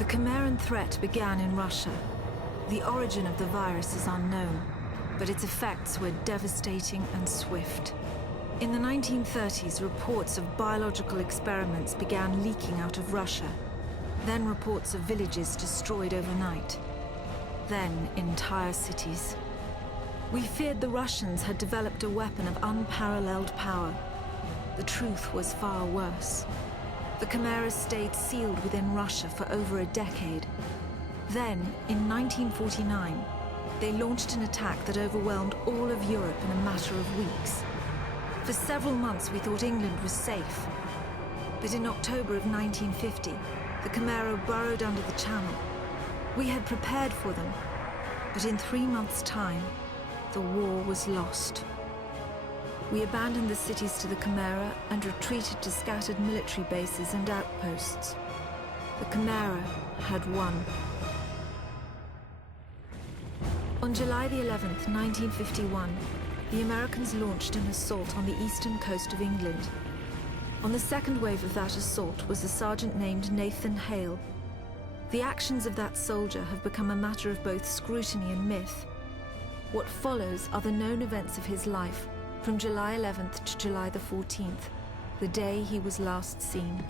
The Chimeran threat began in Russia. The origin of the virus is unknown, but its effects were devastating and swift. In the 1930s, reports of biological experiments began leaking out of Russia. Then reports of villages destroyed overnight. Then entire cities. We feared the Russians had developed a weapon of unparalleled power. The truth was far worse. The Chimera stayed sealed within Russia for over a decade. Then, in 1949, they launched an attack that overwhelmed all of Europe in a matter of weeks. For several months, we thought England was safe. But in October of 1950, the Chimera burrowed under the Channel. We had prepared for them, but in 3 months' time, the war was lost. We abandoned the cities to the Chimera and retreated to scattered military bases and outposts. The Chimera had won. On July the 11th, 1951, the Americans launched an assault on the eastern coast of England. On the second wave of that assault was a sergeant named Nathan Hale. The actions of that soldier have become a matter of both scrutiny and myth. What follows are the known events of his life from July 11th to July the 14th, the day he was last seen.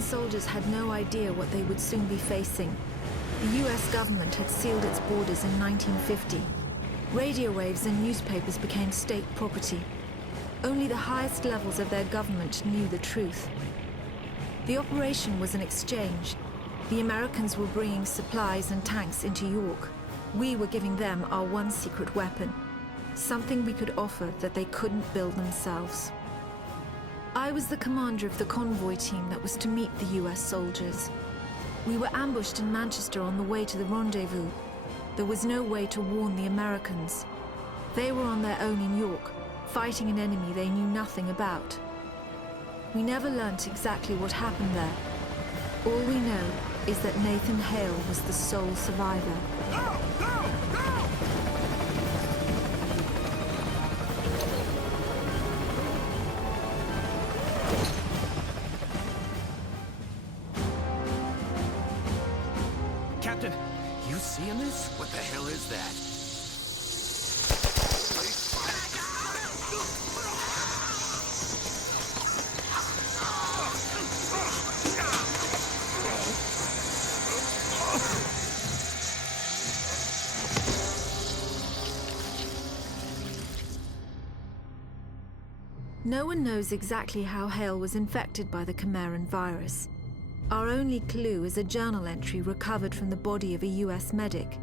Soldiers had no idea what they would soon be facing. The US government had sealed its borders in 1950. Radio waves and newspapers became state property. Only the highest levels of their government knew the truth. The operation was an exchange. The Americans were bringing supplies and tanks into York. We were giving them our one secret weapon, something we could offer that they couldn't build themselves. I was the commander of the convoy team that was to meet the US soldiers. We were ambushed in Manchester on the way to the rendezvous. There was no way to warn the Americans. They were on their own in York, fighting an enemy they knew nothing about. We never learnt exactly what happened there. All we know is that Nathan Hale was the sole survivor. Go! Go! Go! Captain, you seeing this? What the hell is that? No one knows exactly how Hale was infected by the Chimeran virus. Our only clue is a journal entry recovered from the body of a US medic.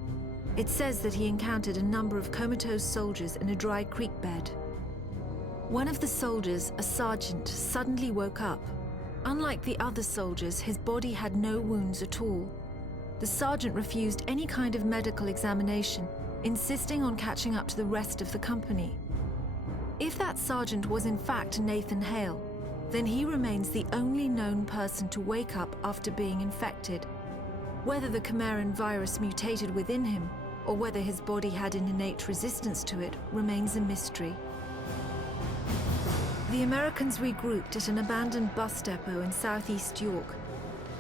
It says that he encountered a number of comatose soldiers in a dry creek bed. One of the soldiers, a sergeant, suddenly woke up. Unlike the other soldiers, his body had no wounds at all. The sergeant refused any kind of medical examination, insisting on catching up to the rest of the company. If that sergeant was in fact Nathan Hale, then he remains the only known person to wake up after being infected. Whether the Chimeran virus mutated within him, or whether his body had an innate resistance to it, remains a mystery. The Americans regrouped at an abandoned bus depot in southeast York.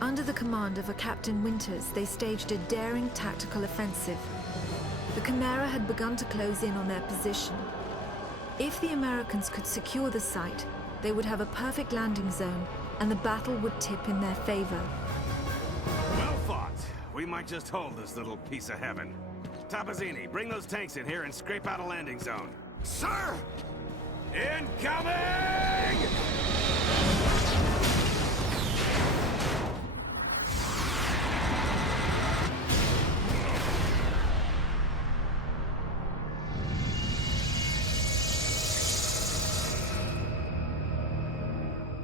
Under the command of a Captain Winters, they staged a daring tactical offensive. The Chimera had begun to close in on their position. If the Americans could secure the site, they would have a perfect landing zone, and the battle would tip in their favor. Well fought. We might just hold this little piece of heaven. Tapazzini, bring those tanks in here and scrape out a landing zone. Sir! Incoming!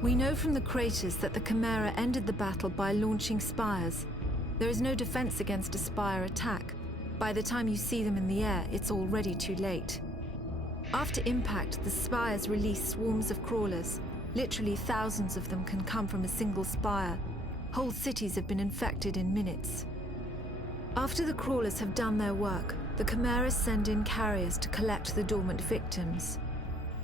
We know from the craters that the Chimera ended the battle by launching spires. There is no defense against a spire attack. By the time you see them in the air, it's already too late. After impact, the spires release swarms of crawlers. Literally thousands of them can come from a single spire. Whole cities have been infected in minutes. After the crawlers have done their work, the Chimeras send in carriers to collect the dormant victims.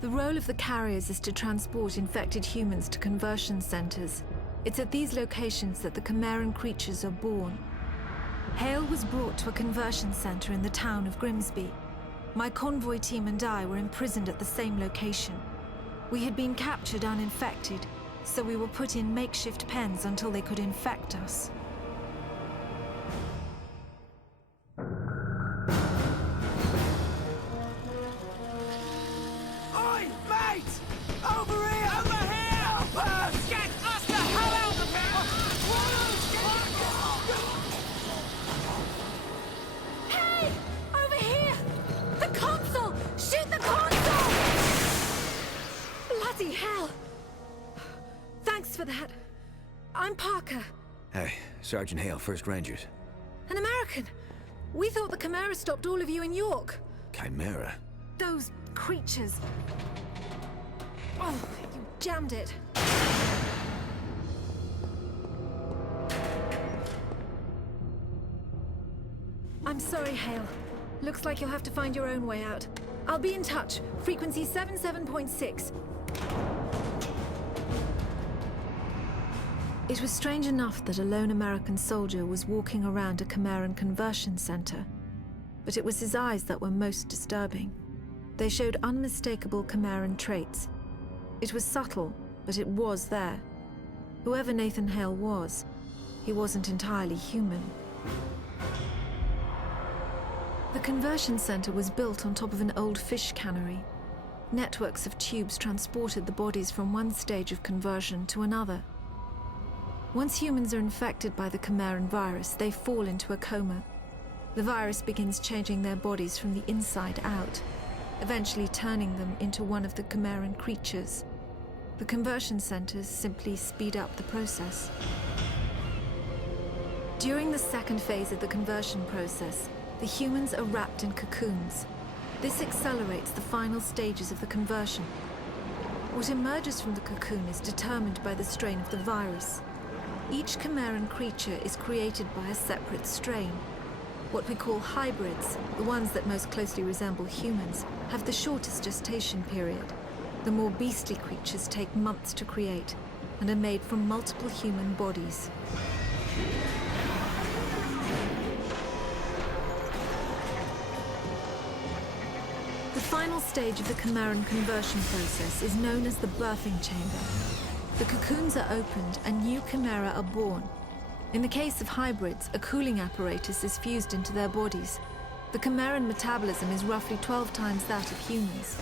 The role of the carriers is to transport infected humans to conversion centers. It's at these locations that the Chimeran creatures are born. Hale was brought to a conversion center in the town of Grimsby. My convoy team and I were imprisoned at the same location. We had been captured uninfected, so we were put in makeshift pens until they could infect us. Oi, mate! Over here! Over here! Help us! Get us the hell out of here! Hey! Over here! The console! Shoot the console! Bloody hell! Thanks for that. I'm Parker. Hey, Sergeant Hale, 1st Rangers. An American. We thought the Chimera stopped all of you in York. Chimera? Those creatures. Oh, you jammed it. I'm sorry, Hale. Looks like you'll have to find your own way out. I'll be in touch. Frequency 77.6. It was strange enough that a lone American soldier was walking around a Chimeran conversion center. But it was his eyes that were most disturbing. They showed unmistakable Chimeran traits. It was subtle, but it was there. Whoever Nathan Hale was, he wasn't entirely human. The conversion center was built on top of an old fish cannery. Networks of tubes transported the bodies from one stage of conversion to another. Once humans are infected by the Chimeran virus, they fall into a coma. The virus begins changing their bodies from the inside out, eventually turning them into one of the Chimeran creatures. The conversion centers simply speed up the process. During the second phase of the conversion process, the humans are wrapped in cocoons. This accelerates the final stages of the conversion. What emerges from the cocoon is determined by the strain of the virus. Each Chimeran creature is created by a separate strain. What we call hybrids, the ones that most closely resemble humans, have the shortest gestation period. The more beastly creatures take months to create and are made from multiple human bodies. The final stage of the Chimeran conversion process is known as the birthing chamber. The cocoons are opened and new Chimera are born. In the case of hybrids, a cooling apparatus is fused into their bodies. The Chimeran metabolism is roughly 12 times that of humans.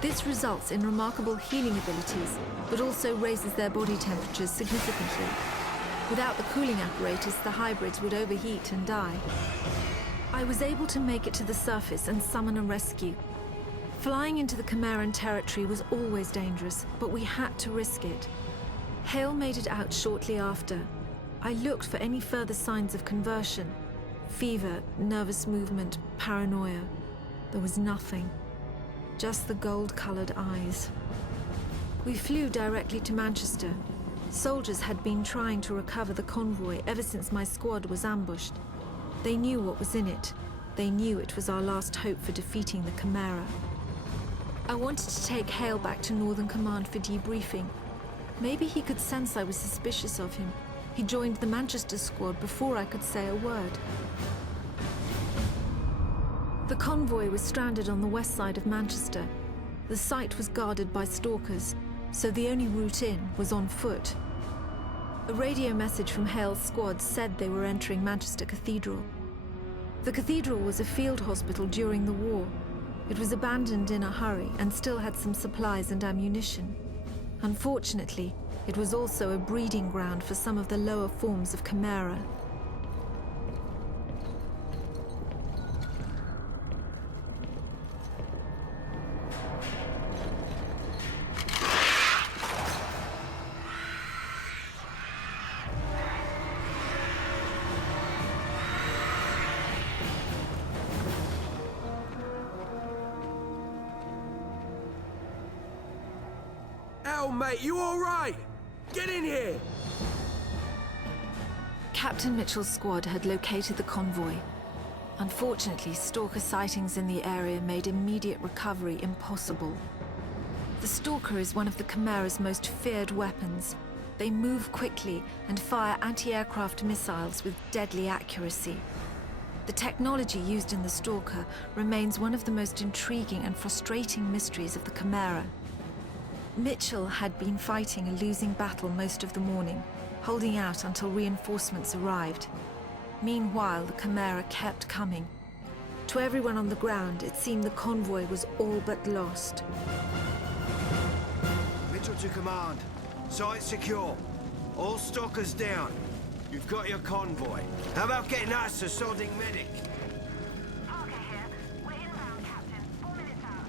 This results in remarkable healing abilities, but also raises their body temperatures significantly. Without the cooling apparatus, the hybrids would overheat and die. I was able to make it to the surface and summon a rescue. Flying into the Chimeran territory was always dangerous, but we had to risk it. Hale made it out shortly after. I looked for any further signs of conversion. Fever, nervous movement, paranoia. There was nothing. Just the gold-colored eyes. We flew directly to Manchester. Soldiers had been trying to recover the convoy ever since my squad was ambushed. They knew what was in it. They knew it was our last hope for defeating the Chimera. I wanted to take Hale back to Northern Command for debriefing. Maybe he could sense I was suspicious of him. He joined the Manchester squad before I could say a word. The convoy was stranded on the west side of Manchester. The site was guarded by Stalkers, so the only route in was on foot. A radio message from Hale's squad said they were entering Manchester Cathedral. The cathedral was a field hospital during the war. It was abandoned in a hurry and still had some supplies and ammunition. Unfortunately, it was also a breeding ground for some of the lower forms of Chimera. hell, mate? You all right? Get in here! Captain Mitchell's squad had located the convoy. Unfortunately, Stalker sightings in the area made immediate recovery impossible. The Stalker is one of the Chimera's most feared weapons. They move quickly and fire anti-aircraft missiles with deadly accuracy. The technology used in the Stalker remains one of the most intriguing and frustrating mysteries of the Chimera. Mitchell had been fighting a losing battle most of the morning, holding out until reinforcements arrived. Meanwhile, the Chimera kept coming. To everyone on the ground, it seemed the convoy was all but lost. Mitchell to command. Site secure. All stalkers down. You've got your convoy. How about getting us a sodding medic? Parker here. We're inbound, Captain. 4 minutes out.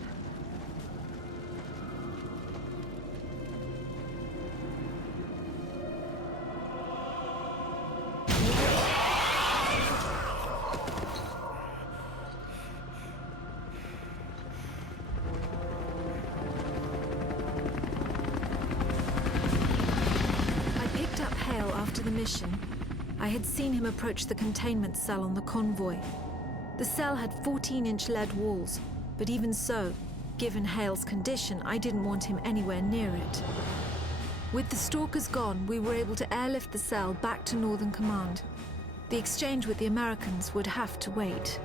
I picked up Hale after the mission. I had seen him approach the containment cell on the convoy. The cell had 14-inch lead walls, but even so, given Hale's condition, I didn't want him anywhere near it. With the Stalkers gone, we were able to airlift the cell back to Northern Command. The exchange with the Americans would have to wait.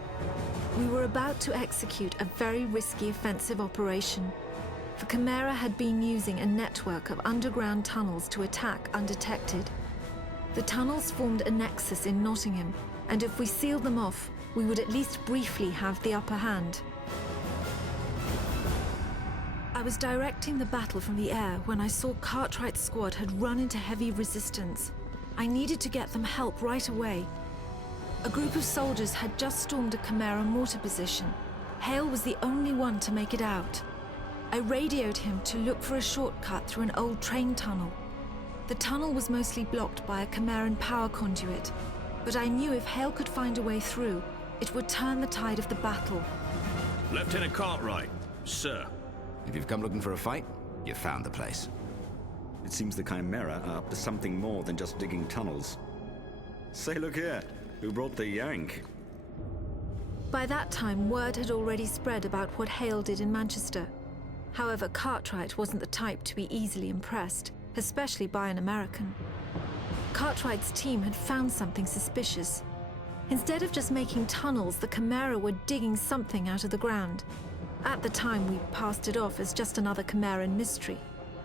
We were about to execute a very risky offensive operation. The Chimera had been using a network of underground tunnels to attack undetected. The tunnels formed a nexus in Nottingham, and if we sealed them off, we would at least briefly have the upper hand. I was directing the battle from the air when I saw Cartwright's squad had run into heavy resistance. I needed to get them help right away. A group of soldiers had just stormed a Chimera mortar position. Hale was the only one to make it out. I radioed him to look for a shortcut through an old train tunnel. The tunnel was mostly blocked by a Chimeran power conduit, but I knew if Hale could find a way through, it would turn the tide of the battle. Lieutenant Cartwright, sir. If you've come looking for a fight, you've found the place. It seems the Chimera are up to something more than just digging tunnels. Say, look here. Who brought the yank? By that time, word had already spread about what Hale did in Manchester. However, Cartwright wasn't the type to be easily impressed, especially by an American. Cartwright's team had found something suspicious. Instead of just making tunnels, the Chimera were digging something out of the ground. At the time, we passed it off as just another Chimeran mystery.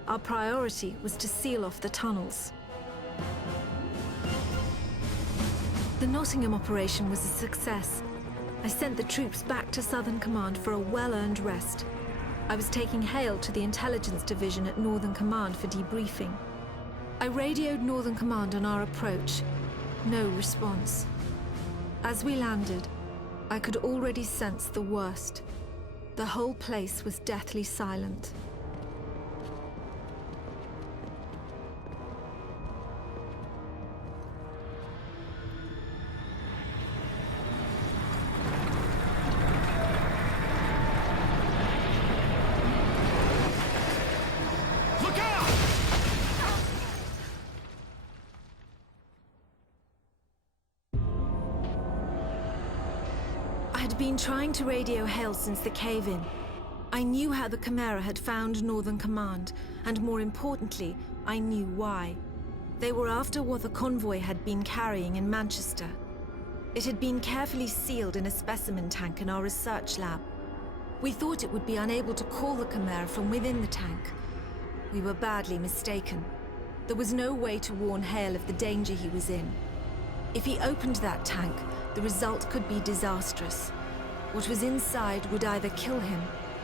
Our priority was to seal off the tunnels. The Nottingham operation was a success. I sent the troops back to Southern Command for a well-earned rest. I was taking Hale to the intelligence division at Northern Command for debriefing. I radioed Northern Command on our approach. No response. As we landed, I could already sense the worst. The whole place was deathly silent. I'd been trying to radio Hale since the cave-in. I knew how the Chimera had found Northern Command, and more importantly, I knew why. They were after what the convoy had been carrying in Manchester. It had been carefully sealed in a specimen tank in our research lab. We thought it would be unable to call the Chimera from within the tank. We were badly mistaken. There was no way to warn Hale of the danger he was in. If he opened that tank, the result could be disastrous. What was inside would either kill him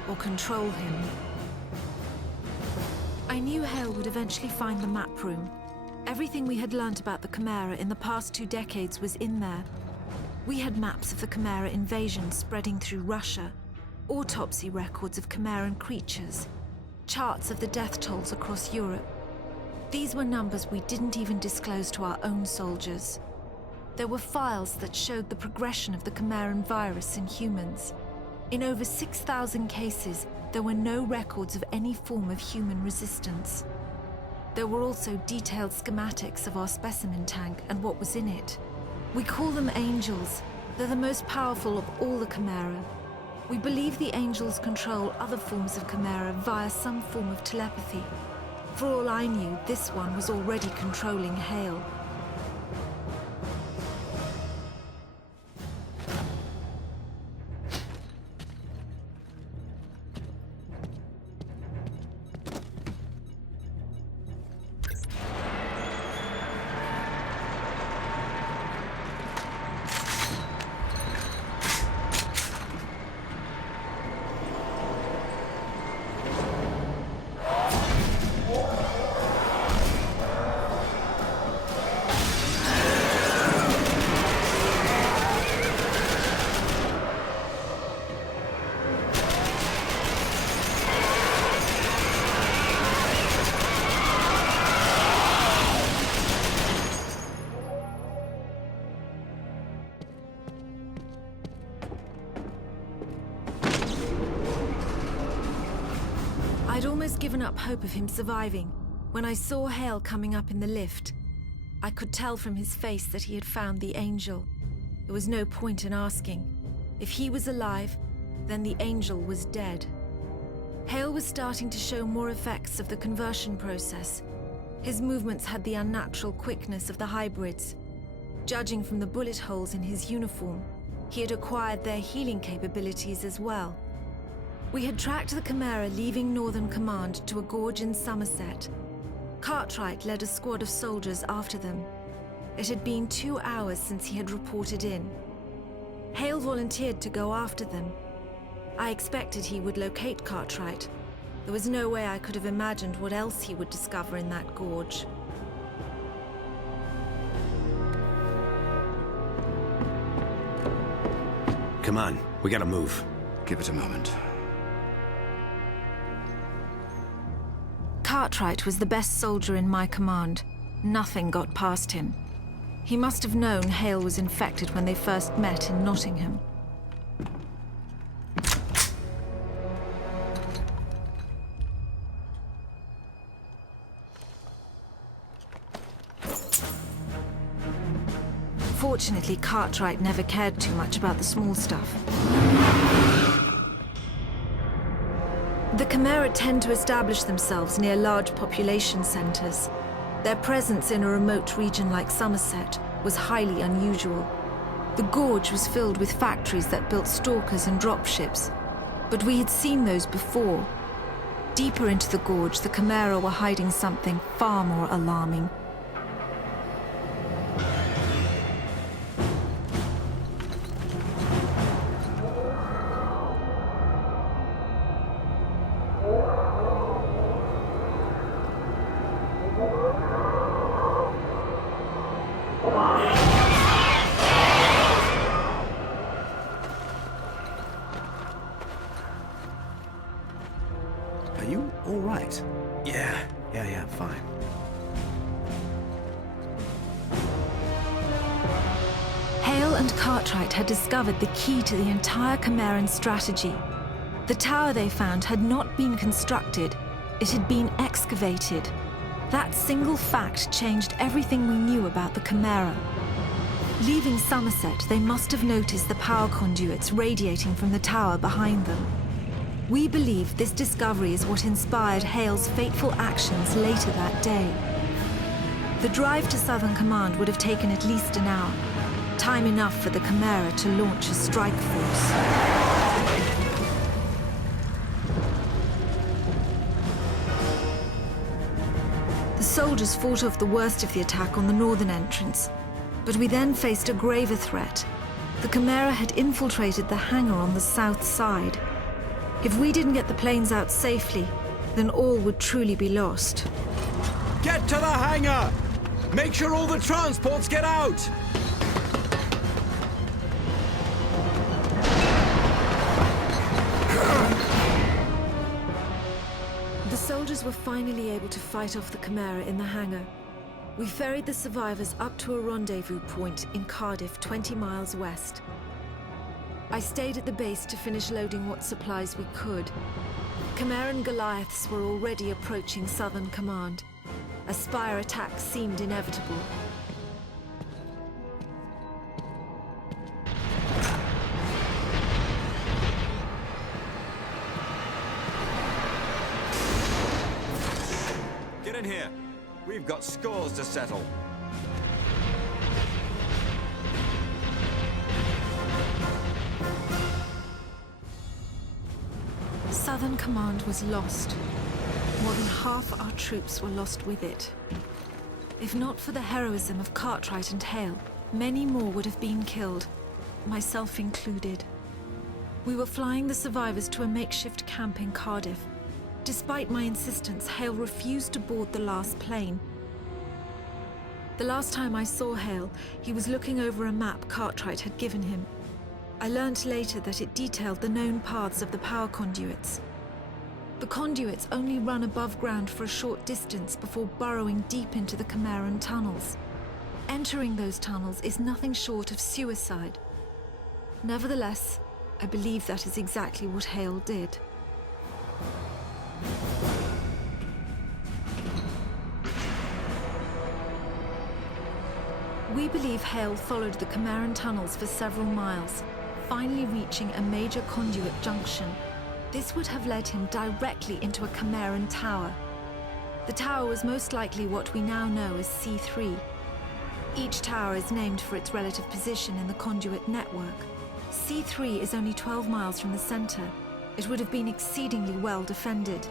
or control him. I knew Hale would eventually find the map room. Everything we had learnt about the Chimera in the past 2 decades was in there. We had maps of the Chimera invasion spreading through Russia, autopsy records of Chimeran creatures, charts of the death tolls across Europe. These were numbers we didn't even disclose to our own soldiers. There were files that showed the progression of the Chimeran virus in humans. In over 6,000 cases, there were no records of any form of human resistance. There were also detailed schematics of our specimen tank and what was in it. We call them angels. They're the most powerful of all the Chimera. We believe the angels control other forms of Chimera via some form of telepathy. For all I knew, this one was already controlling Hale. I'd almost given up hope of him surviving when I saw Hale coming up in the lift. I could tell from his face that he had found the angel. There was no point in asking. If he was alive, then the angel was dead. Hale was starting to show more effects of the conversion process. His movements had the unnatural quickness of the hybrids. Judging from the bullet holes in his uniform, he had acquired their healing capabilities as well. We had tracked the Chimera leaving Northern Command to a gorge in Somerset. Cartwright led a squad of soldiers after them. It had been 2 hours since he had reported in. Hale volunteered to go after them. I expected he would locate Cartwright. There was no way I could have imagined what else he would discover in that gorge. Come on, we gotta move. Give it a moment. Cartwright was the best soldier in my command. Nothing got past him. He must have known Hale was infected when they first met in Nottingham. Fortunately, Cartwright never cared too much about the small stuff. The Chimera tend to establish themselves near large population centres. Their presence in a remote region like Somerset was highly unusual. The gorge was filled with factories that built Stalkers and dropships, but we had seen those before. Deeper into the gorge, the Chimera were hiding something far more alarming. Are you all right? Yeah, fine. Hale and Cartwright had discovered the key to the entire Chimeran strategy. The tower they found had not been constructed, it had been excavated. That single fact changed everything we knew about the Chimera. Leaving Somerset, they must have noticed the power conduits radiating from the tower behind them. We believe this discovery is what inspired Hale's fateful actions later that day. The drive to Southern Command would have taken at least an hour, time enough for the Chimera to launch a strike force. The soldiers fought off the worst of the attack on the northern entrance, but we then faced a graver threat. The Chimera had infiltrated the hangar on the south side. If we didn't get the planes out safely, then all would truly be lost. Get to the hangar! Make sure all the transports get out! The soldiers were finally able to fight off the Chimera in the hangar. We ferried the survivors up to a rendezvous point in Cardiff, 20 miles west. I stayed at the base to finish loading what supplies we could. Chimera and Goliaths were already approaching Southern Command. A spire attack seemed inevitable. Get in here. We've got scores to settle. Southern Command was lost. More than half our troops were lost with it. If not for the heroism of Cartwright and Hale, many more would have been killed, myself included. We were flying the survivors to a makeshift camp in Cardiff. Despite my insistence, Hale refused to board the last plane. The last time I saw Hale, he was looking over a map Cartwright had given him. I learnt later that it detailed the known paths of the power conduits. The conduits only run above ground for a short distance before burrowing deep into the Chimeran tunnels. Entering those tunnels is nothing short of suicide. Nevertheless, I believe that is exactly what Hale did. We believe Hale followed the Chimeran tunnels for several miles, finally reaching a major conduit junction. This would have led him directly into a Chimeran tower. The tower was most likely what we now know as C3. Each tower is named for its relative position in the conduit network. C3 is only 12 miles from the center. It would have been exceedingly well defended.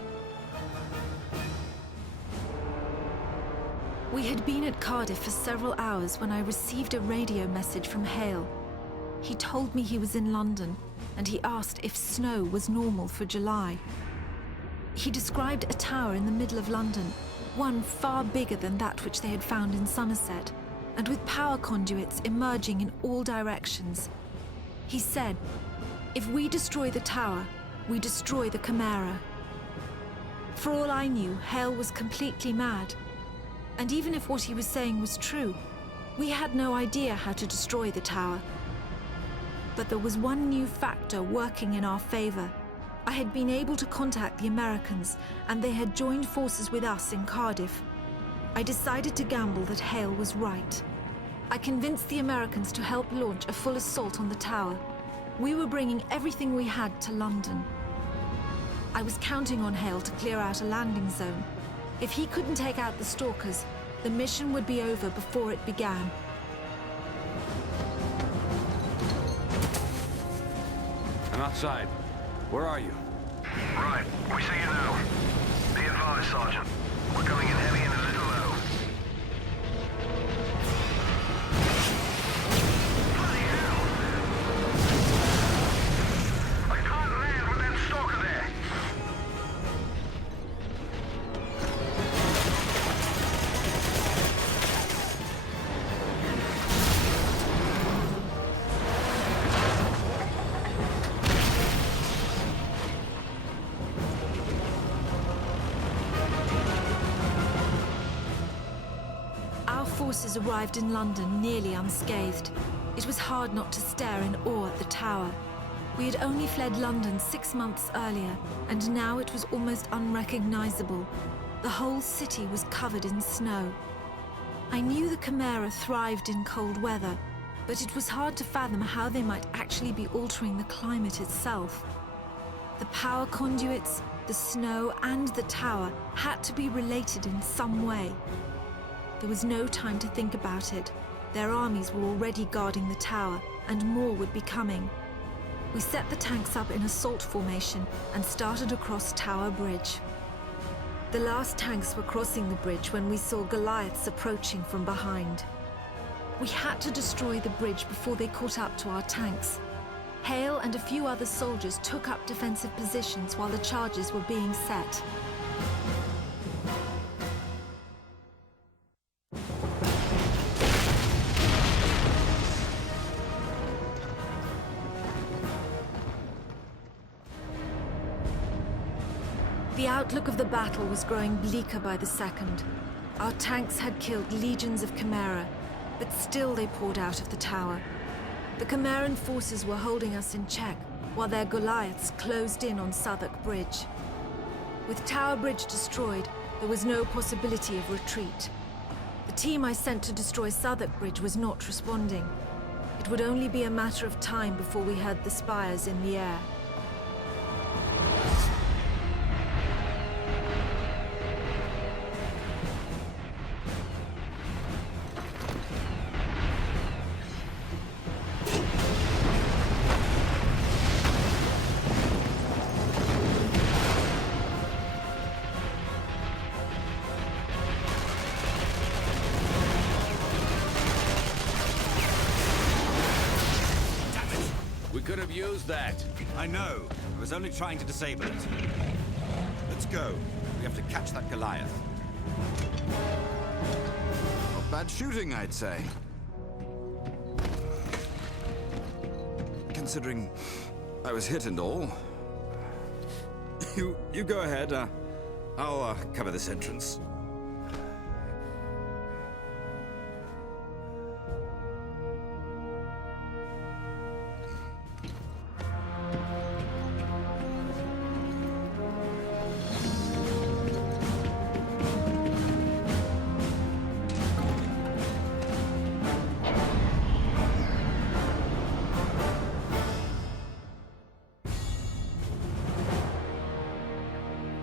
We had been at Cardiff for several hours when I received a radio message from Hale. He told me he was in London, and he asked if snow was normal for July. He described a tower in the middle of London, one far bigger than that which they had found in Somerset, and with power conduits emerging in all directions. He said, "If we destroy the tower, we destroy the Chimera." For all I knew, Hale was completely mad. And even if what he was saying was true, we had no idea how to destroy the tower. But there was one new factor working in our favor. I had been able to contact the Americans, and they had joined forces with us in Cardiff. I decided to gamble that Hale was right. I convinced the Americans to help launch a full assault on the tower. We were bringing everything we had to London. I was counting on Hale to clear out a landing zone. If he couldn't take out the Stalkers, the mission would be over before it began. I'm outside. Where are you? Right, we see you now. Be advised, Sergeant. We're coming in heavy and a little low. Bloody hell! I can't land with that stalker there. Forces arrived in London nearly unscathed. It was hard not to stare in awe at the tower. We had only fled London 6 months earlier, and now it was almost unrecognizable. The whole city was covered in snow. I knew the Chimera thrived in cold weather, but it was hard to fathom how they might actually be altering the climate itself. The power conduits, the snow, and the tower had to be related in some way. There was no time to think about it. Their armies were already guarding the tower, and more would be coming. We set the tanks up in assault formation and started across Tower Bridge. The last tanks were crossing the bridge when we saw Goliaths approaching from behind. We had to destroy the bridge before they caught up to our tanks. Hale and a few other soldiers took up defensive positions while the charges were being set. The outlook of the battle was growing bleaker by the second. Our tanks had killed legions of Chimera, but still they poured out of the tower. The Chimeran forces were holding us in check, while their Goliaths closed in on Southwark Bridge. With Tower Bridge destroyed, there was no possibility of retreat. The team I sent to destroy Southwark Bridge was not responding. It would only be a matter of time before we heard the spires in the air. We could have used that. I know. I was only trying to disable it. Let's go. We have to catch that Goliath. Not bad shooting, I'd say. Considering I was hit and all. You go ahead. I'll cover this entrance.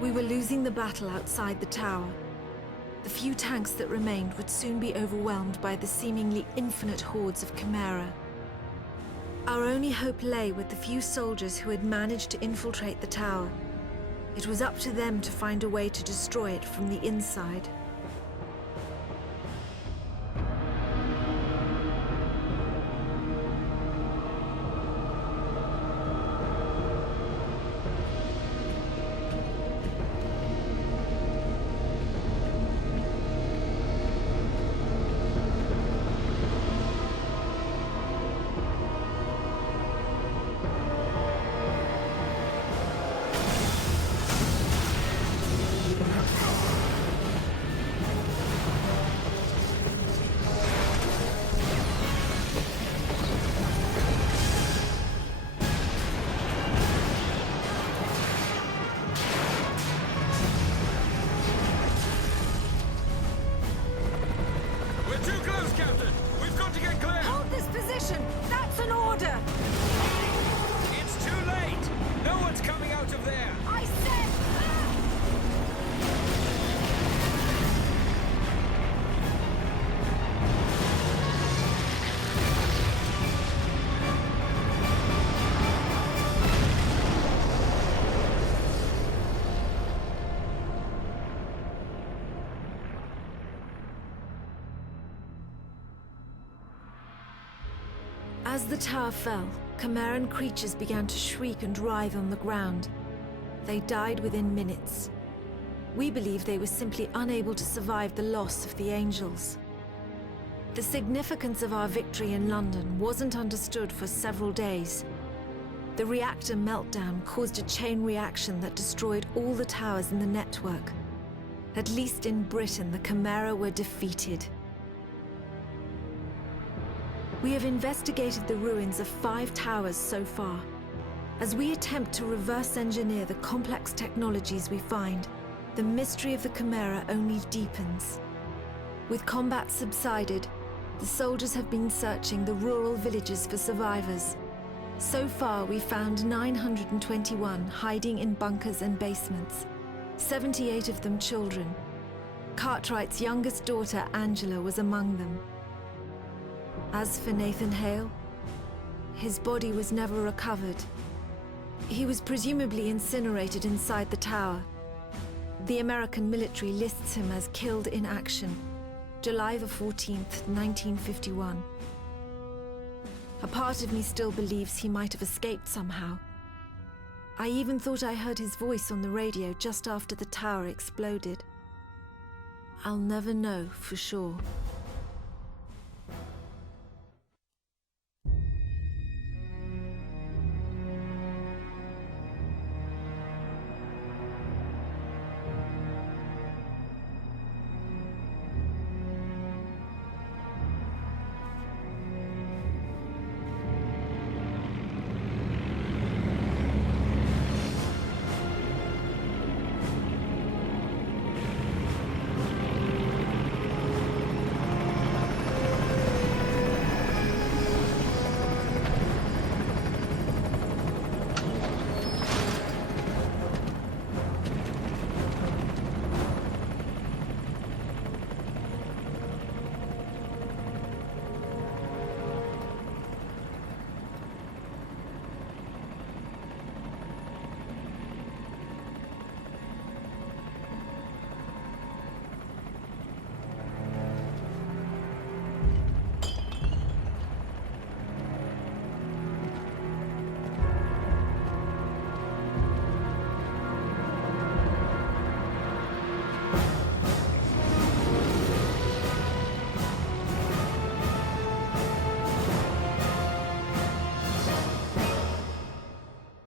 We were losing the battle outside the tower. The few tanks that remained would soon be overwhelmed by the seemingly infinite hordes of Chimera. Our only hope lay with the few soldiers who had managed to infiltrate the tower. It was up to them to find a way to destroy it from the inside. As the tower fell, Chimeran creatures began to shriek and writhe on the ground. They died within minutes. We believe they were simply unable to survive the loss of the Angels. The significance of our victory in London wasn't understood for several days. The reactor meltdown caused a chain reaction that destroyed all the towers in the network. At least in Britain, the Chimera were defeated. We have investigated the ruins of 5 towers so far. As we attempt to reverse engineer the complex technologies we find, the mystery of the Chimera only deepens. With combat subsided, the soldiers have been searching the rural villages for survivors. So far, we found 921 hiding in bunkers and basements, 78 of them children. Cartwright's youngest daughter, Angela, was among them. As for Nathan Hale, his body was never recovered. He was presumably incinerated inside the tower. The American military lists him as killed in action, July the 14th, 1951. A part of me still believes he might have escaped somehow. I even thought I heard his voice on the radio just after the tower exploded. I'll never know for sure.